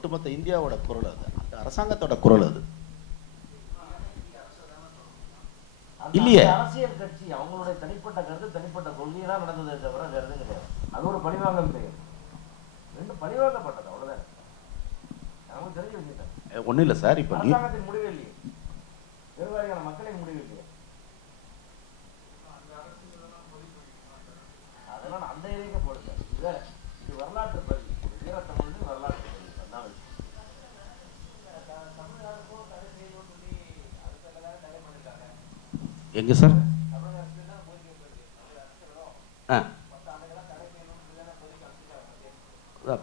ஒட்டுமொத்த இந்தியாவோட குரல் அது, அந்த அரசாங்கத்தோட குரல் அது இல்லையே. அரசியல் கட்சி அவங்களுடைய தனிப்பட்ட கருத்து தனிப்பட்ட கொள்கை தான் நடந்ததே தவிர வேற எதுவும் கிடையாது. அது ஒரு பழிவாங்கம் பெயர், ரெண்டு பழிவாங்கப்பட்டது, அவ்வளவுதான். நமக்கு தெரிஞ்ச விஷயம் ஒன்றும் இல்லை சார். இப்போ அரசாங்கத்தின் முடிவு இல்லையே, பெருவாரியான மக்களின் முடிவு இல்லையே. அதெல்லாம் அந்த இதைக்க போடுங்க. இது வரலாற்று பதிவு, வீரத்தமிழ் வரலாற்று பதிவு. அதான் விஷயம். எங்க சார்?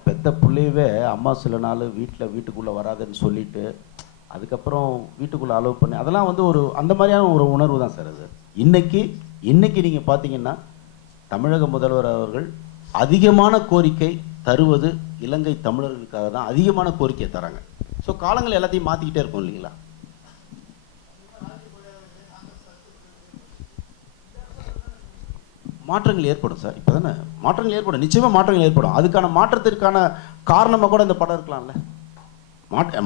பெத்த பிள்ளையவே அம்மா சில நாள் வீட்டுக்குள்ளே வராதுன்னு சொல்லிட்டு அதுக்கப்புறம் வீட்டுக்குள்ளே அலோவ் பண்ணி அதெல்லாம் வந்து ஒரு அந்த மாதிரியான ஒரு உணர்வு தான் சார் அது. இன்னைக்கு நீங்கள் பார்த்தீங்கன்னா தமிழக முதல்வர் அவர்கள் அதிகமான கோரிக்கை தருவது இலங்கை தமிழர்களுக்காக தான் அதிகமான கோரிக்கை தராங்க. ஸோ காலங்கள் எல்லாத்தையும் மாற்றிக்கிட்டே இருக்கும் இல்லைங்களா? மாற்றங்கள் ஏற்படும் சார். இப்போ தானே மாற்றங்கள் ஏற்படும், நிச்சயமாக மாற்றங்கள் ஏற்படும். அதுக்கான மாற்றத்திற்கான காரணமாக கூட இந்த படம் இருக்கலாம்ல.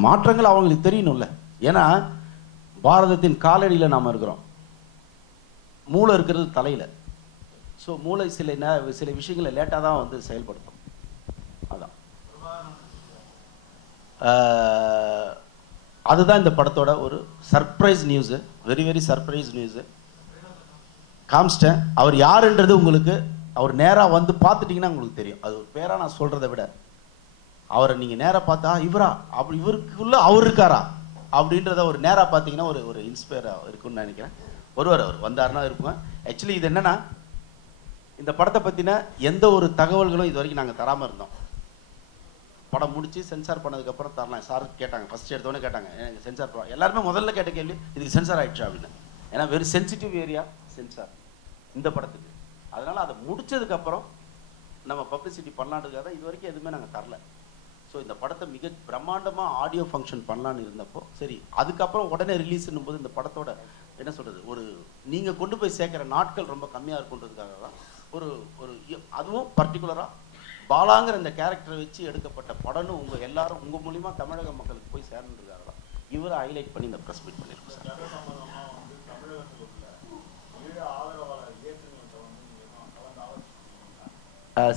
மாற்றங்கள் அவங்களுக்கு தெரியணும்ல. ஏன்னா பாரதத்தின் காலடியில் நாம் இருக்கிறோம், மூளை இருக்கிறது தலையில். ஸோ மூளை சில விஷயங்களை லேட்டாக தான் வந்து செயல்படுத்தும். அதான் அதுதான் இந்த படத்தோட ஒரு surprise news, very very surprise news. காமிச்சிட்டேன். அவர் யாருன்றது உங்களுக்கு அவர் நேராக வந்து பார்த்துட்டிங்கன்னா உங்களுக்கு தெரியும். அது ஒரு பேராக நான் சொல்கிறத விட அவரை நீங்கள் நேராக பார்த்தா இவரா அப்படி இவருக்குள்ளே அவர் இருக்காரா அப்படின்றத ஒரு நேராக பார்த்தீங்கன்னா ஒரு இன்ஸ்பயராக இருக்குன்னு நினைக்கிறேன். அவர் வந்தாருன்னா இருப்பேன். ஆக்சுவலி இது என்னென்னா, இந்த படத்தை பற்றின எந்த ஒரு தகவல்களும் இது வரைக்கும் நாங்கள் தராமல் இருந்தோம். படம் முடித்து சென்சார் பண்ணதுக்கப்புறம் தரலாம் சார் கேட்டாங்க. ஃபஸ்ட் எடுத்தோடனே கேட்டாங்க, எனக்கு சென்சார் பண்ணலாம். எல்லாருமே முதல்ல கேட்ட கேள்வி இதுக்கு சென்சார் ஆகிடுச்சா அப்படின்னு. ஏன்னா வெரி சென்சிட்டிவ் ஏரியா சென்சார் இந்த படத்துக்கு. அதனால் அதை முடித்ததுக்கப்புறம் நம்ம பப்ளிசிட்டி பண்ணலான்றதுக்காக தான் இது வரைக்கும் எதுவுமே நாங்கள் தரல. ஸோ இந்த படத்தை மிக பிரம்மாண்டமாக ஆடியோ ஃபங்க்ஷன் பண்ணலான்னு இருந்தப்போ சரி, அதுக்கப்புறம் உடனே ரிலீஸ்ன்னும் போது இந்த படத்தோட என்ன சொல்கிறது, ஒரு நீங்கள் கொண்டு போய் சேர்க்குற நாட்கள் ரொம்ப கம்மியாக இருக்குன்றதுக்காக தான் ஒரு அதுவும் பர்டிகுலராக பாலாங்கிற இந்த கேரக்டரை வச்சு எடுக்கப்பட்ட படம்னு உங்கள் எல்லாரும் உங்கள் மூலிமா தமிழக மக்களுக்கு போய் சேரணுன்றதுக்காக தான் இவரை ஹைலைட் பண்ணி இந்த ப்ரெஸ் மீட் பண்ணியிருக்கோம் சார்.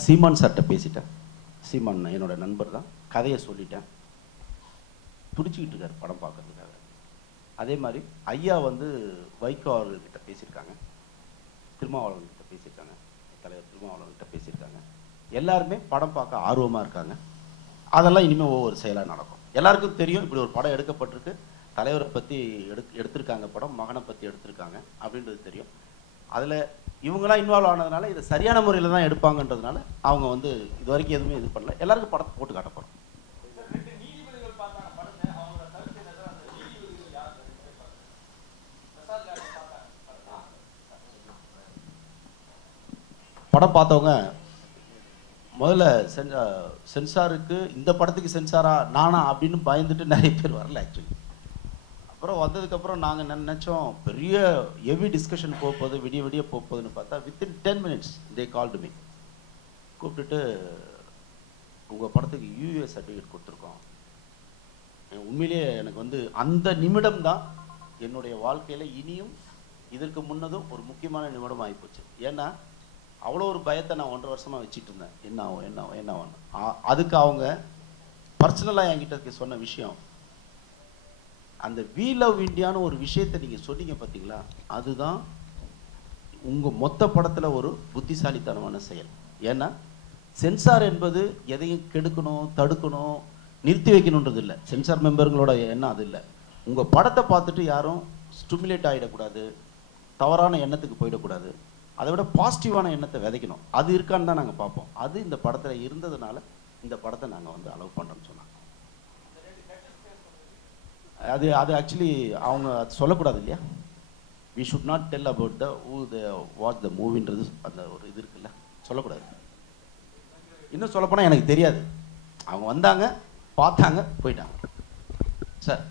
சீமான் சார்கிட்ட பேசிட்டேன். சீமான் என்னோட நண்பர் தான். கதையை சொல்லிட்டேன். துடிச்சிக்கிட்டு இருக்கார் படம் பார்க்கறதுக்காக. அதே மாதிரி ஐயா வந்து வைகோ அவர்கள்கிட்ட பேசியிருக்காங்க, திருமாவளவன்கிட்ட பேசியிருக்காங்க, தலைவர் திருமாவளவன்கிட்ட பேசியிருக்காங்க. எல்லாருமே படம் பார்க்க ஆர்வமாக இருக்காங்க. அதெல்லாம் இனிமேல் ஒவ்வொரு செயலாக நடக்கும். எல்லாருக்கும் தெரியும் இப்படி ஒரு படம் எடுக்கப்பட்டிருக்கு, தலைவரை பற்றி எடுத்திருக்காங்க, படம் மகனை பற்றி எடுத்திருக்காங்க அப்படின்றது தெரியும். அதில் இவங்களாம் இன்வால்வ் ஆனதுனால இதை சரியான முறையில் தான் எடுப்பாங்கன்றதுனால அவங்க வந்து இது வரைக்கும் எதுவுமே இது பண்ணல. எல்லாருக்கும் படத்தை போட்டு காட்ட போகிறோம். படம் பார்த்தவங்க முதல்ல சென்சாருக்கு இந்த படத்துக்கு சென்சாரா நானா அப்படின்னு பயந்துட்டு நிறைய பேர் வரல. ஆக்சுவலி அப்புறம் வந்ததுக்கப்புறம் நாங்கள் நினச்சோம் பெரிய ஹெவி டிஸ்கஷன் போகுது, விடிய போகுதுன்னு பார்த்தா வித்தின் 10 minutes தே கால்டு மீ. கூப்பிட்டுட்டு உங்கள் படத்துக்கு UA சர்டிஃபிகேட் கொடுத்துருக்கோம். உண்மையிலேயே எனக்கு வந்து அந்த நிமிடம் தான் என்னுடைய வாழ்க்கையில் இனியும் இதற்கு முன்னதும் ஒரு முக்கியமான நிமிடம் ஆகிப்போச்சு. ஏன்னா அவ்வளோ ஒரு பயத்தை நான் 1.5 வருஷமாக வச்சுட்டு இருந்தேன். என்ன ஆகும். அதுக்கு அவங்க பர்சனலாக என்கிட்ட சொன்ன விஷயம், அந்த வி லவ் இண்டியான்னு ஒரு விஷயத்தை நீங்கள் சொன்னீங்க பார்த்தீங்களா, அதுதான் உங்கள் மொத்த படத்தில் ஒரு புத்திசாலித்தனமான செயல். ஏன்னா சென்சார் என்பது எதையும் கெடுக்கணும், தடுக்கணும், நிறுத்தி வைக்கணுன்றது இல்லை. சென்சார் மெம்பருங்களோட எண்ணம் அது இல்லை. உங்கள் படத்தை பார்த்துட்டு யாரும் ஸ்டிமுலேட் ஆகிடக்கூடாது, தவறான எண்ணத்துக்கு போயிடக்கூடாது, அதை விட பாசிட்டிவான எண்ணத்தை விதைக்கணும். அது இருக்கான்னு தான் நாங்கள் பார்ப்போம். அது இந்த படத்தில் இருந்ததுனால இந்த படத்தை நாங்கள் வந்து அலோவ் பண்ணுறோம்னு சொன்னாங்க. அது ஆக்சுவலி அவங்க அது சொல்லக்கூடாது இல்லையா. We should not tell about watch the மூவின்றது அந்த ஒரு இது இருக்குல்ல, சொல்லக்கூடாது. இன்னும் சொல்லப்போனால் எனக்கு தெரியாது. அவங்க வந்தாங்க, பார்த்தாங்க, போயிட்டாங்க. சார்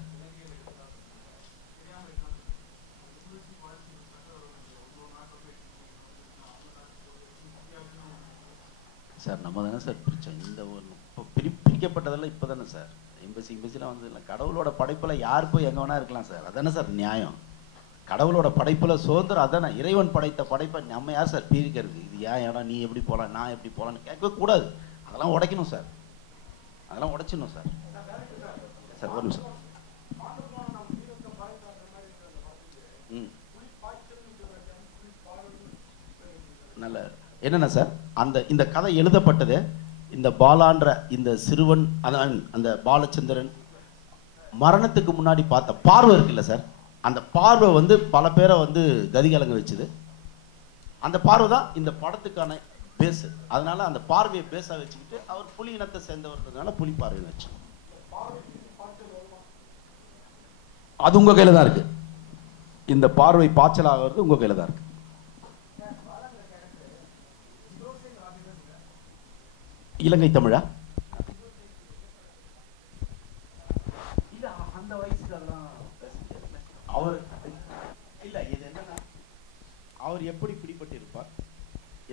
சார் நம்ம தானே சார் பிரித்தோம். இந்த ஒரு பிரிக்கப்பட்டதெல்லாம் இப்போ தானே சார். எம்பசிலாம் வந்து இல்லை. கடவுளோட படைப்பில் யார் போய் எங்கே வேணா இருக்கலாம் சார். அதானே சார் நியாயம். கடவுளோட படைப்பில் சுதந்திரம் அதானே. இறைவன் படைத்த படைப்பை நம்ம யார் சார் பிரிக்கிறது? இது ஏன் இடம், நீ எப்படி போகலாம், நான் எப்படி போகலான்னு கேட்கவே கூடாது. அதெல்லாம் உடைக்கணும் சார், அதெல்லாம் உடைச்சிடணும் சார். சார் ஒரு நிமிஷம். நல்ல என்னென்ன சார், இந்த கதை எழுதப்பட்டது இந்த பாலான்ற இந்த சிறுவன், அந்த பாலச்சந்திரன் மரணத்துக்கு முன்னாடி பார்த்த பார்வை இருக்குல்ல சார், அந்த பார்வை வந்து பல பேரை வந்து கதிகலங்க வச்சுது. அந்த பார்வை தான் இந்த படத்துக்கான பேஸ். அதனால அந்த பார்வையை பேஸா வச்சுக்கிட்டு அவர் புலி இனத்தை சேர்ந்தவர்னால புலி பார்வை வச்சு, அது உங்க கையில தான் இருக்கு. இந்த பார்வை பாய்ச்சல் ஆகிறது உங்க கையில தான் இருக்கு. இலங்கை தமிழா அந்த வயசுல அவர் இல்ல. இது என்னன்னா அவர் எப்படி பிடிபட்டு இருப்பார்,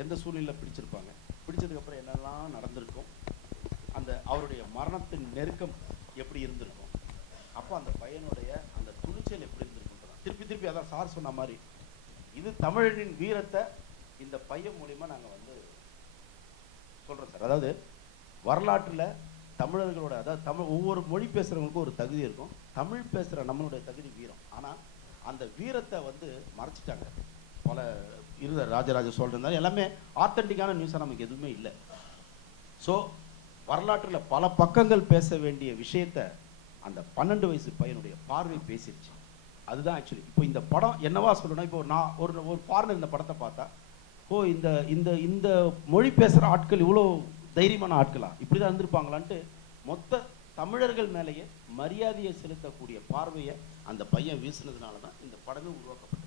எந்த சூழ்நிலையில பிடிச்சிருப்பாங்க, பிடிச்சதுக்கு அப்புறம் என்னெல்லாம் நடந்திருக்கும், அந்த அவருடைய மரணத்தின் நெருக்கம் எப்படி இருந்திருக்கும், அப்போ அந்த பையனுடைய அந்த துணிச்சல் எப்படி இருந்திருக்கும். திருப்பி திருப்பி அதான் சார் சொன்ன மாதிரி இது தமிழனின் வீரத்தை இந்த பையன் மூலியமா நாங்க வந்து சொல்றோம் சார். அதாவது வரலாற்றுல தமிழர்களோட, அதாவது தமிழ் ஒவ்வொரு மொழி பேசுறவங்களுக்கும் ஒரு தகுதி இருக்கும். தமிழ் பேசுற நம்மளுடைய தகுதி வீரம். ஆனா அந்த வீரத்தை வந்து மறைச்சிட்டாங்க. பல இருந்த ராஜராஜ சோழன் இருந்தாலும் எல்லாமே ஆத்தென்டிக்கான நியூஸா நமக்கு எதுவுமே இல்லை. ஸோ வரலாற்றுல பல பக்கங்கள் பேச வேண்டிய விஷயத்த அந்த 12 வயசு பையனுடைய பார்வை பேசிருச்சு. அதுதான் ஆக்சுவலி இப்போ இந்த படம் என்னவா சொல்லணும். இப்போ நான் ஒரு ஃபாரினர் இந்த படத்தை பார்த்தா, ஓ இந்த இந்த இந்த மொழி பேசுகிற ஆட்கள் இவ்வளோ தைரியமான ஆட்களா, இப்படிதான் இருந்திருப்பாங்களான்ட்டு மொத்த தமிழர்கள் மேலேயே மரியாதையை செலுத்தக்கூடிய பார்வையை அந்த பையன் வீசினதுனால தான் இந்த படமே உருவாக்கப்பட்டது.